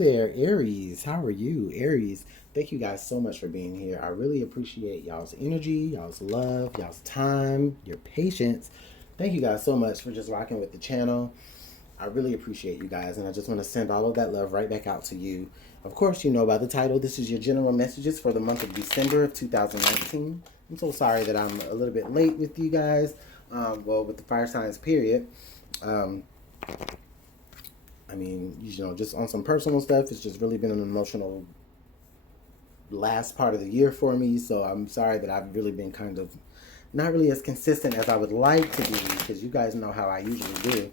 there, Aries. How are you, Aries? Thank you guys so much for being here. I really appreciate y'all's energy, y'all's love, y'all's time, your patience. Thank you guys so much for just rocking with the channel. I really appreciate you guys, and I just want to send all of that love right back out to you. Of course, you know by the title, this is your general messages for the month of December of 2019. I'm so sorry that I'm a little bit late with you guys. Well, with the fire signs period. I mean, you know, just on some personal stuff, it's just really been an emotional last part of the year for me. So I'm sorry that I've really been kind of not really as consistent as I would like to be, because you guys know how I usually do.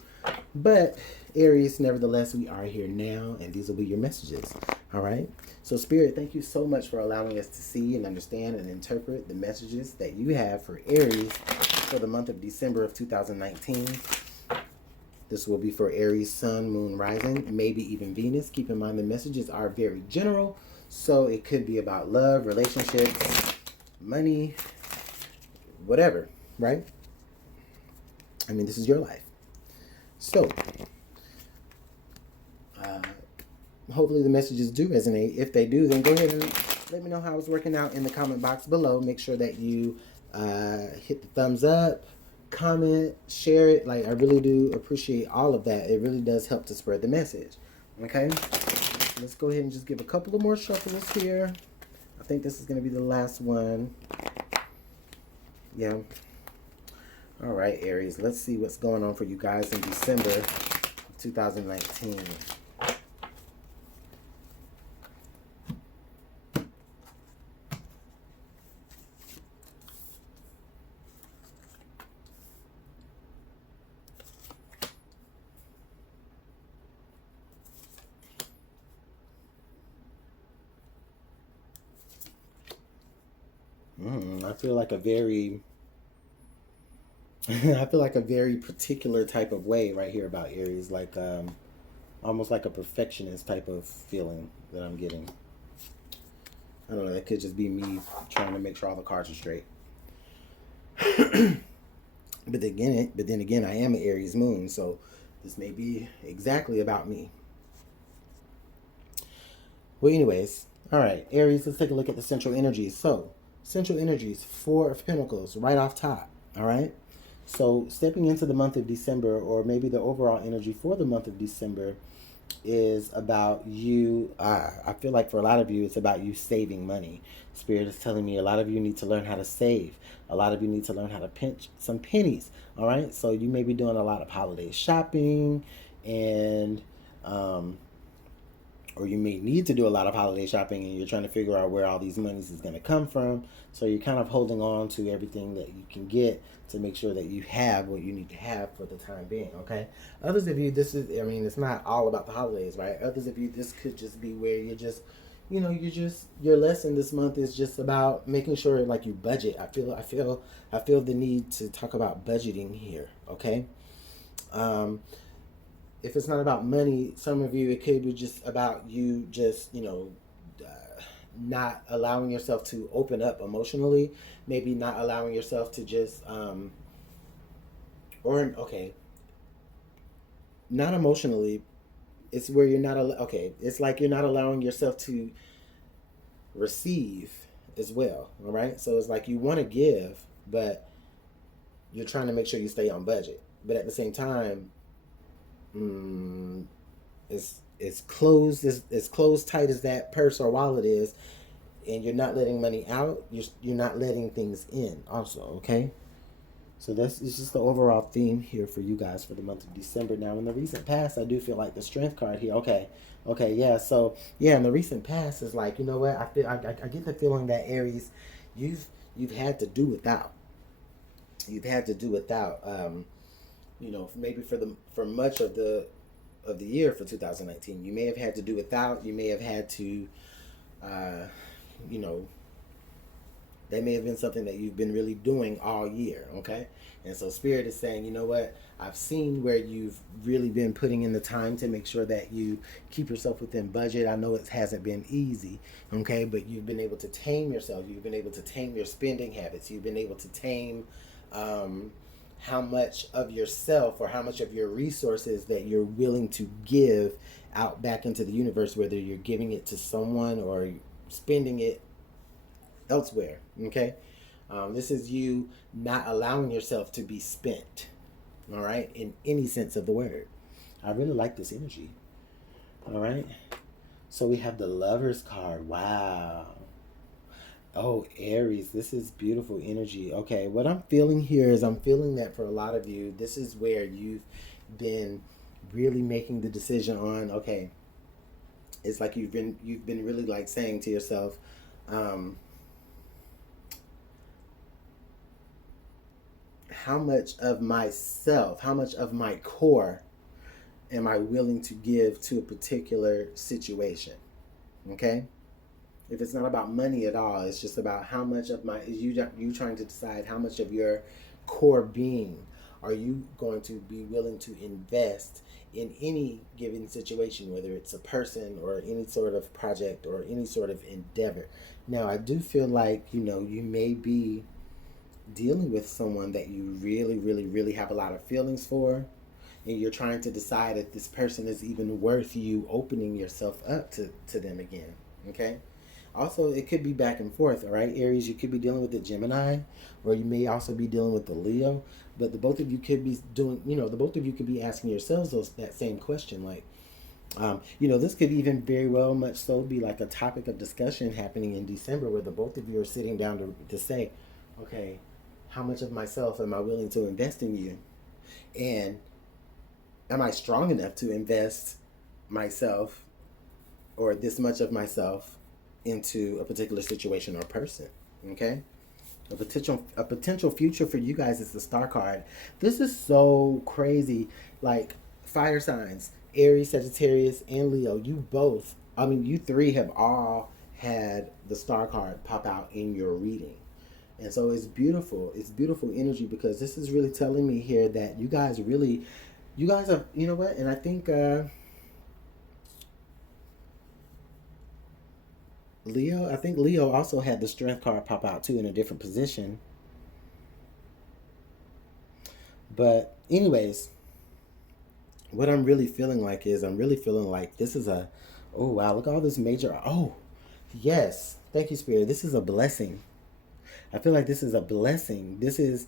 But Aries, nevertheless, we are here now, and these will be your messages. All right. So Spirit, thank you so much for allowing us to see and understand and interpret the messages that you have for Aries for the month of December of 2019. This will be for Aries, Sun, Moon, Rising, maybe even Venus. Keep in mind the messages are very general, so it could be about love, relationships, money, whatever, right? I mean, this is your life. So, hopefully the messages do resonate. If they do, then go ahead and let me know how it's working out in the comment box below. Make sure that you hit the thumbs up, comment, share it. Like, I really do appreciate all of that. It really does help to spread the message. Okay, let's go ahead and just give a couple of more shuffles here. I think this is going to be the last one. Yeah. All right, Aries, let's see what's going on for you guys in December of 2019. I feel like a very I feel like a very particular type of way right here about Aries, like almost like a perfectionist type of feeling that I'm getting. I don't know, that could just be me trying to make sure all the cards are straight. But then again, I am an Aries moon, so this may be exactly about me. Well, anyways, all right, Aries, let's take a look at the central energies. So, central energies, Four of Pentacles, right off top, all right? So, stepping into the month of December, or maybe the overall energy for the month of December, is about you. I feel like for a lot of you, it's about you saving money. Spirit is telling me a lot of you need to learn how to save. A lot of you need to learn how to pinch some pennies, all right? So, you may be doing a lot of holiday shopping, and or you may need to do a lot of holiday shopping, and you're trying to figure out where all these monies is going to come from. So you're kind of holding on to everything that you can get to make sure that you have what you need to have for the time being, okay? Others of you, this is, I mean, it's not all about the holidays, right? Others of you, this could just be where you're just, you know, your lesson this month is just about making sure, like, you budget. I feel the need to talk about budgeting here, okay? If it's not about money, some of you, it could be just about you just, you know, not allowing yourself to open up emotionally, maybe not allowing yourself to just, not emotionally, it's where you're not, it's like you're not allowing yourself to receive as well, all right? So it's like you want to give, but you're trying to make sure you stay on budget. But at the same time, it's closed as closed tight as that purse or wallet is, and you're not letting money out, you're not letting things in also, okay? So it's just the overall theme here for you guys for the month of December. Now, in the recent past, I do feel like the Strength card here. Okay, yeah. So yeah, in the recent past, is like, you know what? I get the feeling that Aries, you've had to do without. You've had to do without. You know, maybe for much of the year for 2019, you may have had to do without. You may have had to, you know, that may have been something that you've been really doing all year, okay? And so Spirit is saying, you know what? I've seen where you've really been putting in the time to make sure that you keep yourself within budget. I know it hasn't been easy, okay? But you've been able to tame yourself. You've been able to tame your spending habits. You've been able to tame how much of yourself or how much of your resources that you're willing to give out back into the universe, whether you're giving it to someone or spending it elsewhere. Okay, this is you not allowing yourself to be spent. All right, in any sense of the word. I really like this energy. All right, so we have the Lovers card. Wow. Oh, Aries, this is beautiful energy. Okay, what I'm feeling here is I'm feeling that for a lot of you, this is where you've been really making the decision on, okay, it's like you've been really like saying to yourself, um, how much of myself, how much of my core am I willing to give to a particular situation? Okay? If it's not about money at all, it's just about how much of my is you trying to decide how much of your core being are you going to be willing to invest in any given situation, whether it's a person or any sort of project or any sort of endeavor. Now, I do feel like, you may be dealing with someone that you really, really, really have a lot of feelings for, and you're trying to decide if this person is even worth you opening yourself up to them again. Okay? Also, it could be back and forth, all right? Aries, you could be dealing with the Gemini, or you may also be dealing with the Leo. But the both of you could be doing, the both of you could be asking yourselves that same question. Like, this could even very well much so be like a topic of discussion happening in December where the both of you are sitting down to say, okay, how much of myself am I willing to invest in you? And am I strong enough to invest myself or this much of myself into a particular situation or person? Okay? A potential future for you guys is the Star card. This is so crazy. Like, fire signs, Aries, Sagittarius, and Leo, you three have all had the Star card pop out in your reading. And so it's beautiful. It's beautiful energy because this is really telling me here that you guys are, you know what? And I think Leo also had the Strength card pop out too in a different position. But anyways, what I'm really feeling like is I'm really feeling like this is oh wow, look at all this major, oh yes, thank you, Spirit. This is a blessing. I feel like this is a blessing. This is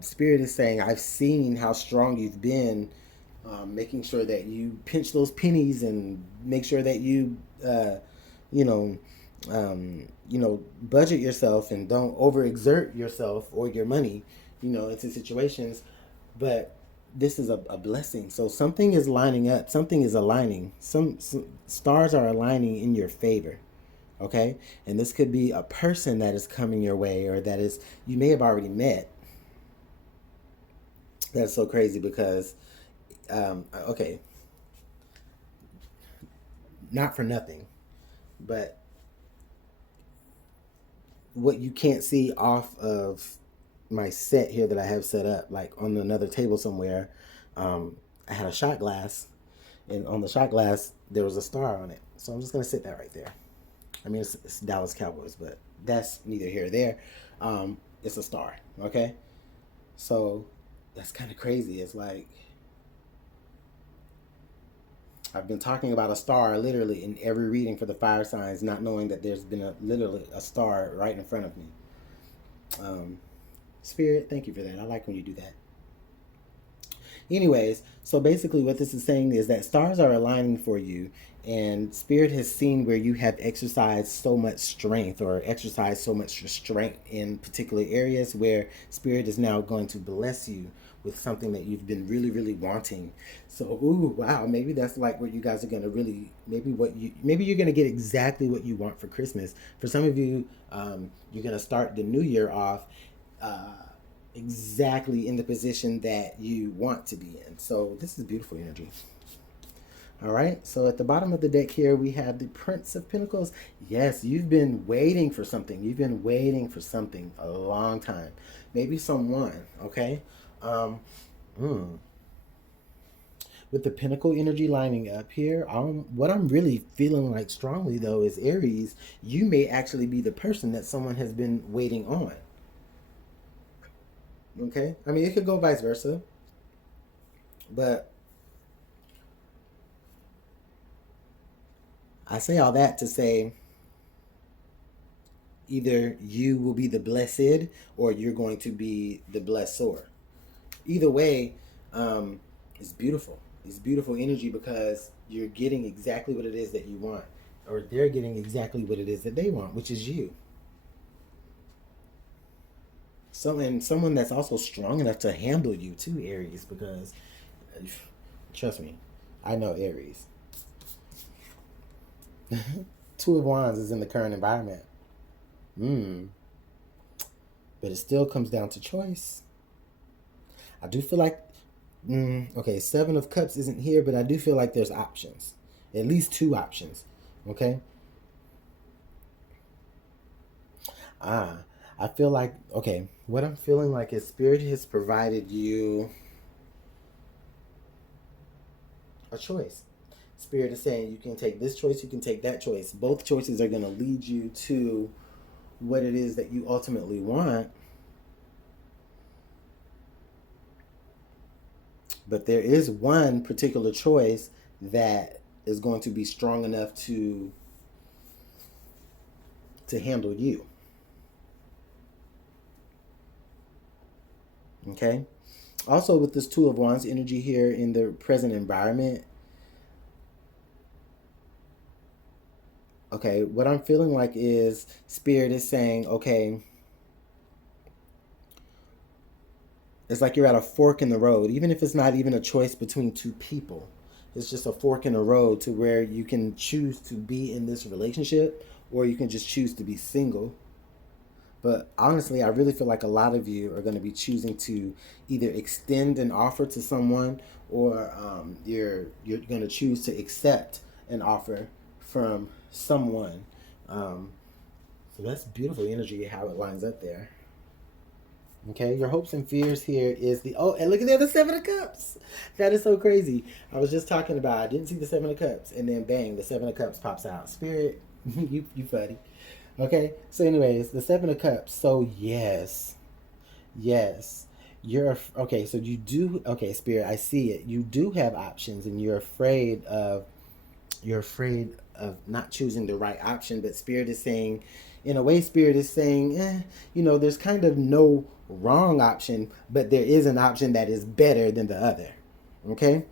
Spirit is saying, I've seen how strong you've been, making sure that you pinch those pennies and make sure that you know, budget yourself and don't overexert yourself or your money, into situations. But this is a blessing. So something is lining up. Something is aligning. Some stars are aligning in your favor. Okay, and this could be a person that is coming your way, or that is you may have already met. That's so crazy because, okay, not for nothing, but what you can't see off of my set here that I have set up, like on another table somewhere, I had a shot glass, and on the shot glass there was a star on it. So I'm just gonna sit that right there. I mean, it's Dallas Cowboys, but that's neither here or there. It's a star, okay? So that's kind of crazy. It's like I've been talking about a star literally in every reading for the fire signs, not knowing that there's been literally a star right in front of me. Spirit, thank you for that. I like when you do that. Anyways, so basically what this is saying is that stars are aligning for you, and Spirit has seen where you have exercised so much strength or exercised so much restraint in particular areas, where Spirit is now going to bless you with something that you've been really, really wanting. So, ooh, wow, maybe that's like what you guys are going to really, maybe you're going to get exactly what you want for Christmas. For some of you, you're going to start the new year off uh, exactly in the position that you want to be in. So this is beautiful energy. All right, so at the bottom of the deck here, we have the Prince of Pentacles. Yes, you've been waiting for something. You've been waiting for something a long time. Maybe someone, okay? Um, hmm. With the Pentacle energy lining up here, what I'm really feeling like strongly, though, is Aries, you may actually be the person that someone has been waiting on. Okay? I mean, it could go vice versa. But I say all that to say either you will be the blessed or you're going to be the blessor. Either way, it's beautiful. It's beautiful energy because you're getting exactly what it is that you want, or they're getting exactly what it is that they want, which is you. So, and someone that's also strong enough to handle you too, Aries, because trust me, I know Aries. Two of Wands is in the current environment. But it still comes down to choice. I do feel like, okay, Seven of Cups isn't here, but I do feel like there's options. At least two options. Okay? I feel like, okay, what I'm feeling like is Spirit has provided you a choice. Spirit is saying you can take this choice, you can take that choice. Both choices are going to lead you to what it is that you ultimately want. But there is one particular choice that is going to be strong enough to handle you. Okay? Also, with this Two of Wands energy here in the present environment, okay, what I'm feeling like is Spirit is saying, okay, it's like you're at a fork in the road, even if it's not even a choice between two people. It's just a fork in the road to where you can choose to be in this relationship or you can just choose to be single. But honestly, I really feel like a lot of you are going to be choosing to either extend an offer to someone or you're going to choose to accept an offer from someone. So that's beautiful energy, how it lines up there. Okay, your hopes and fears here is and look at there, the Seven of Cups. That is so crazy. I was just talking about I didn't see the Seven of Cups, and then bang, the Seven of Cups pops out. Spirit, you funny. Okay, so anyways, the Seven of Cups. So yes, you're okay. So you do okay, Spirit. I see it. You do have options, and you're afraid of not choosing the right option. But Spirit is saying, in a way, Spirit is saying, there's kind of no wrong option, but there is an option that is better than the other. Okay,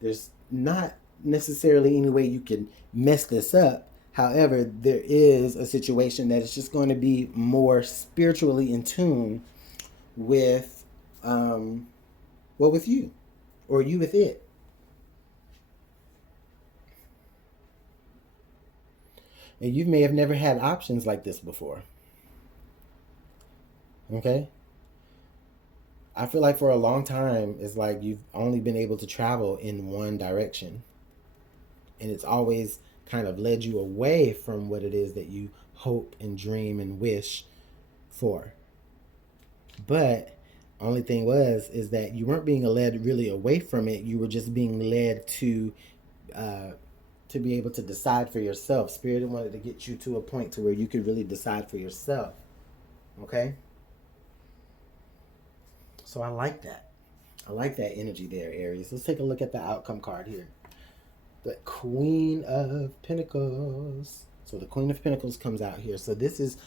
there's not necessarily any way you can mess this up. However, there is a situation that is just going to be more spiritually in tune with, with you, or you with it. And you may have never had options like this before. Okay? I feel like for a long time, it's like you've only been able to travel in one direction. And it's always kind of led you away from what it is that you hope and dream and wish for. But only thing is that you weren't being led really away from it. You were just being led to be able to decide for yourself. Spirit wanted to get you to a point to where you could really decide for yourself. Okay? So I like that. I like that energy there, Aries. Let's take a look at the outcome card here. The Queen of Pentacles. So the Queen of Pentacles comes out here. So this is,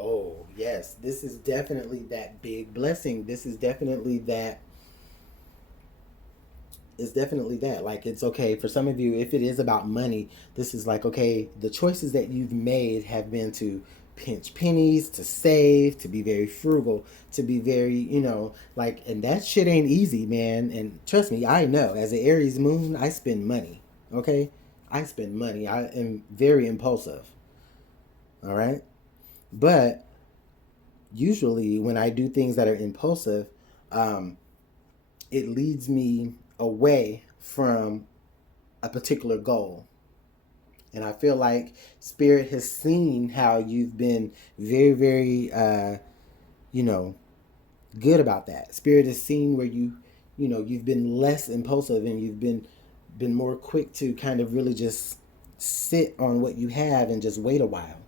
oh, yes, this is definitely that big blessing. This is definitely that. It's definitely that. Like, it's okay. For some of you, if it is about money, this is like, okay, the choices that you've made have been to pinch pennies, to save, to be very frugal, to be very, and that shit ain't easy, man. And trust me, I know. As an Aries moon, I spend money. Okay? I spend money. I am very impulsive. All right? But usually when I do things that are impulsive, it leads me away from a particular goal. And I feel like Spirit has seen how you've been very, very, good about that. Spirit has seen where you've been less impulsive and you've been more quick to kind of really just sit on what you have and just wait a while.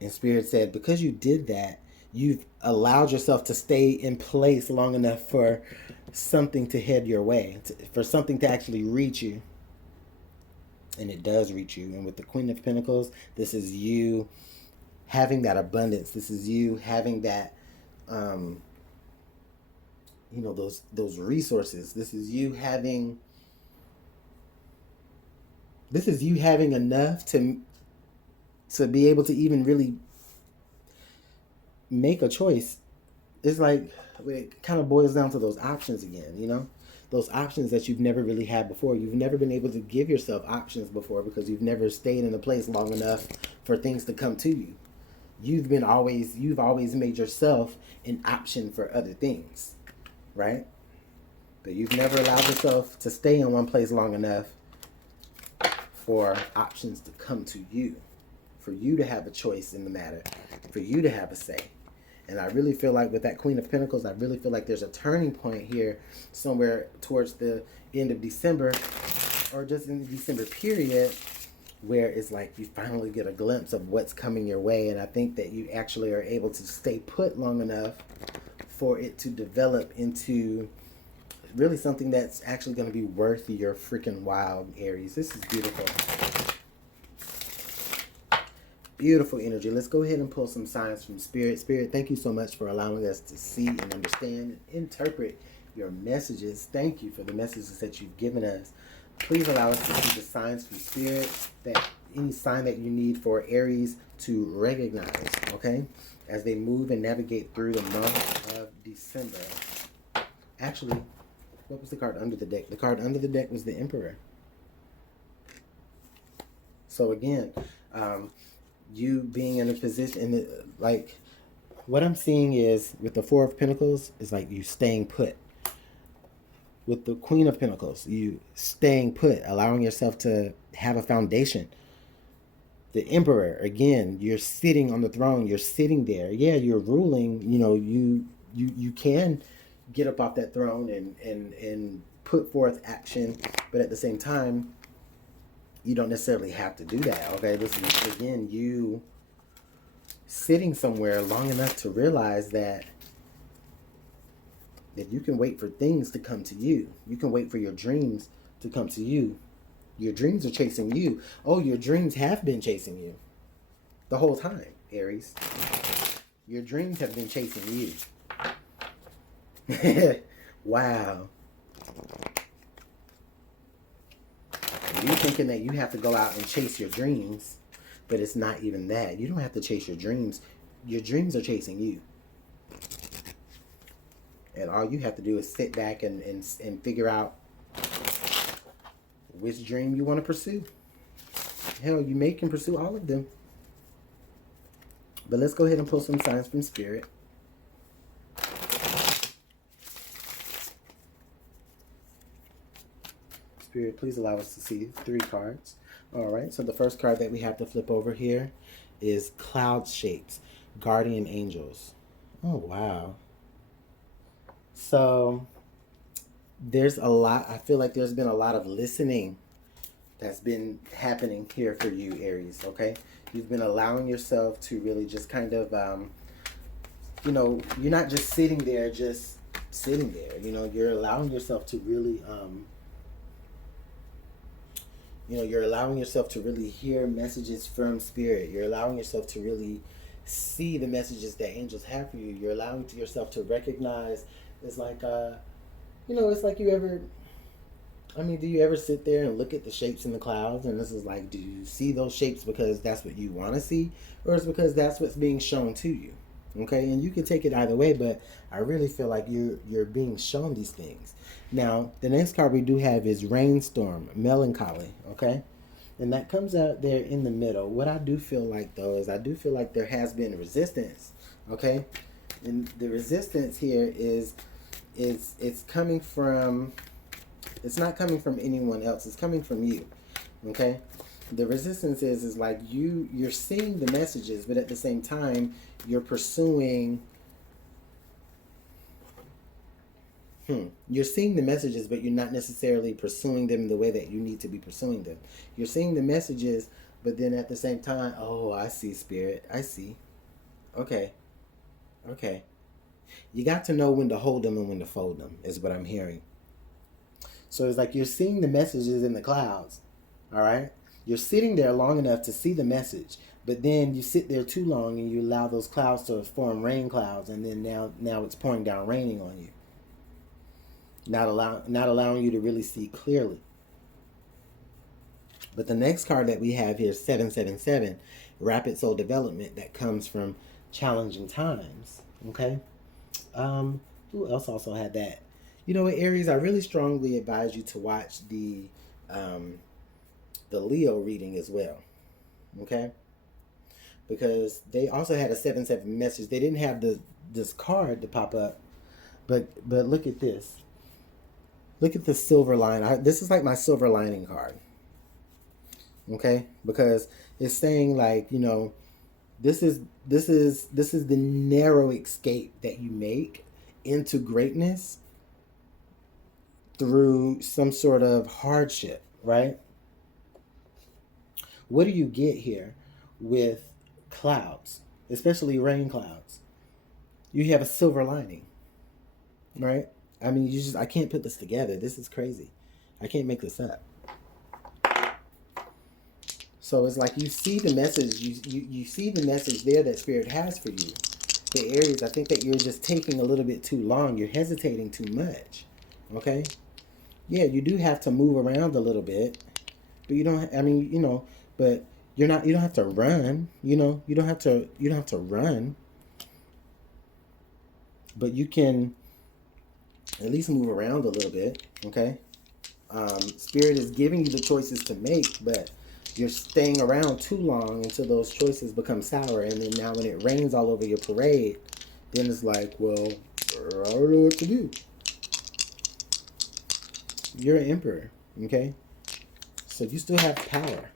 And Spirit said, because you did that, You've allowed yourself to stay in place long enough for something to head your way, for something to actually reach you. And it does reach you. And with the Queen of Pentacles, this is you having that abundance. This is you having that, you know, those resources. This is you having enough to be able to even really make a choice. It's like it kind of boils down to those options again, you know? Those options that you've never really had before. You've never been able to give yourself options before because you've never stayed in a place long enough for things to come to you. You've always made yourself an option for other things, right? But you've never allowed yourself to stay in one place long enough for options to come to you, for you to have a choice in the matter, for you to have a say. And I really feel like with that Queen of Pentacles, I really feel like there's a turning point here somewhere towards the end of December, or just in the December period, where it's like you finally get a glimpse of what's coming your way. And I think that you actually are able to stay put long enough for it to develop into really something that's actually going to be worth your freaking while, Aries. This is beautiful. Beautiful energy. Let's go ahead and pull some signs from Spirit. Spirit, thank you so much for allowing us to see and understand and interpret your messages. Thank you for the messages that you've given us. Please allow us to see the signs from Spirit, that any sign that you need for Aries to recognize, okay, as they move and navigate through the month of December. Actually, what was the card under the deck? The card under the deck was the Emperor. So again, you being in a position, like, what I'm seeing is with the Four of Pentacles is like you staying put. With the Queen of Pentacles, you staying put, allowing yourself to have a foundation. The Emperor, again, you're sitting on the throne, you're sitting there. Yeah, you're ruling, you know, you can get up off that throne and put forth action, but at the same time, you don't necessarily have to do that, okay? This is, again, you sitting somewhere long enough to realize that you can wait for things to come to you. You can wait for your dreams to come to you. Your dreams are chasing you. Oh, your dreams have been chasing you the whole time, Aries. Your dreams have been chasing you. Wow. You're thinking that you have to go out and chase your dreams, but it's not even that. You don't have to chase your dreams. Your dreams are chasing you. And all you have to do is sit back and figure out which dream you want to pursue. Hell, you can pursue all of them. But let's go ahead and pull some signs from Spirit. Spirit, please allow us to see 3 cards. All right, so the first card that we have to flip over here is Cloud Shapes, Guardian Angels. Oh, wow. So there's a lot, I feel like there's been a lot of listening that's been happening here for you, Aries, okay? You've been allowing yourself to really just kind of, you know, you're not just sitting there, you know, you're allowing yourself to really, you know, you're allowing yourself to really hear messages from Spirit. You're allowing yourself to really see the messages that angels have for you. You're allowing yourself to recognize. It's like, you know, it's like do you ever sit there and look at the shapes in the clouds? And this is like, do you see those shapes because that's what you want to see? Or is it because that's what's being shown to you? Okay, and you can take it either way, but I really feel like you're being shown these things. Now, the next card we do have is Rainstorm, Melancholy, okay? And that comes out there in the middle. What I do feel like, though, is I do feel like there has been resistance, okay? And the resistance here is it's coming from, it's not coming from anyone else. It's coming from you, okay? The resistance is like you're seeing the messages, but at the same time, you're pursuing, you're seeing the messages, but you're not necessarily pursuing them the way that you need to be pursuing them. You're seeing the messages, but then at the same time, oh, I see, Spirit. I see. Okay. Okay. You got to know when to hold them and when to fold them, is what I'm hearing. So it's like you're seeing the messages in the clouds, all right? You're sitting there long enough to see the message, but then you sit there too long and you allow those clouds to form rain clouds, and then now it's pouring down raining on you, not allowing you to really see clearly. But the next card that we have here, 777, rapid soul development that comes from challenging times. Okay. Who else also had that? You know what, Aries, I really strongly advise you to watch the Leo reading as well. Okay? Because they also had a 7-7 message. They didn't have this card to pop up, but look at this. Look at the silver line. This is like my silver lining card. Okay? Because it's saying like, you know, this is the narrow escape that you make into greatness through some sort of hardship, right? What do you get here with clouds, especially rain clouds? You have a silver lining, right? I mean, I can't put this together. This is crazy. I can't make this up. So it's like you see the message, you see the message there that Spirit has for you. The Aries, I think that you're just taking a little bit too long. You're hesitating too much. Okay? Yeah, you do have to move around a little bit. But you don't, I mean, you know, but you don't have to run, you know, you don't have to run. But you can at least move around a little bit, okay? Spirit is giving you the choices to make, but you're staying around too long until those choices become sour. And then now when it rains all over your parade, then it's like, well, I don't know what to do. You're an emperor, okay? So you still have power.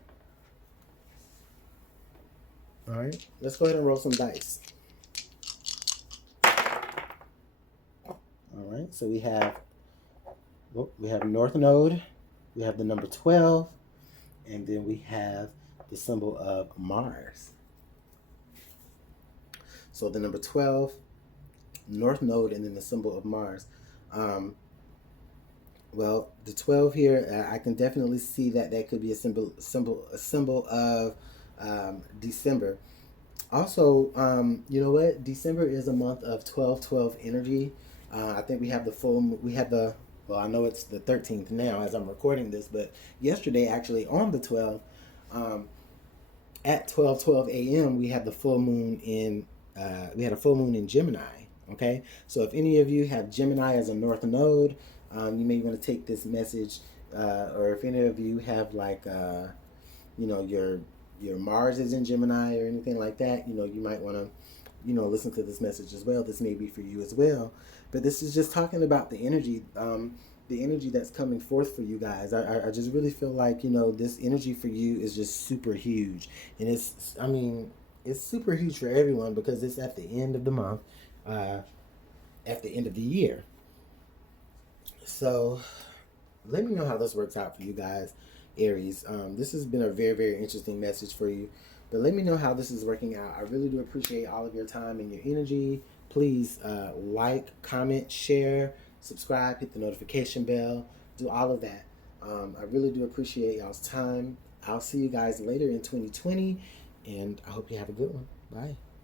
All right, let's go ahead and roll some dice. All right, so we have North Node, we have the number 12, and then we have the symbol of Mars. So the number 12, North Node, and then the symbol of Mars. Well, the 12 here, I can definitely see that could be a symbol of December. Also, you know what? December is a month of 12-12 energy. I think we have well, I know it's the 13th now as I'm recording this, but yesterday, actually, on the 12th, at 12:12 a.m., we had the full moon we had a full moon in Gemini. Okay, so if any of you have Gemini as a North Node, you may want to take this message, or if any of you have like, you know, your Mars is in Gemini or anything like that, you know, you might want to, you know, listen to this message as well. This may be for you as well. But this is just talking about the energy that's coming forth for you guys. I just really feel like, you know, this energy for you is just super huge. And it's super huge for everyone because it's at the end of the month, at the end of the year. So let me know how this works out for you guys, Aries. This has been a very, very interesting message for you. But let me know how this is working out. I really do appreciate all of your time and your energy. Please like, comment, share, subscribe, hit the notification bell, do all of that. I really do appreciate y'all's time. I'll see you guys later in 2020, and I hope you have a good one. Bye.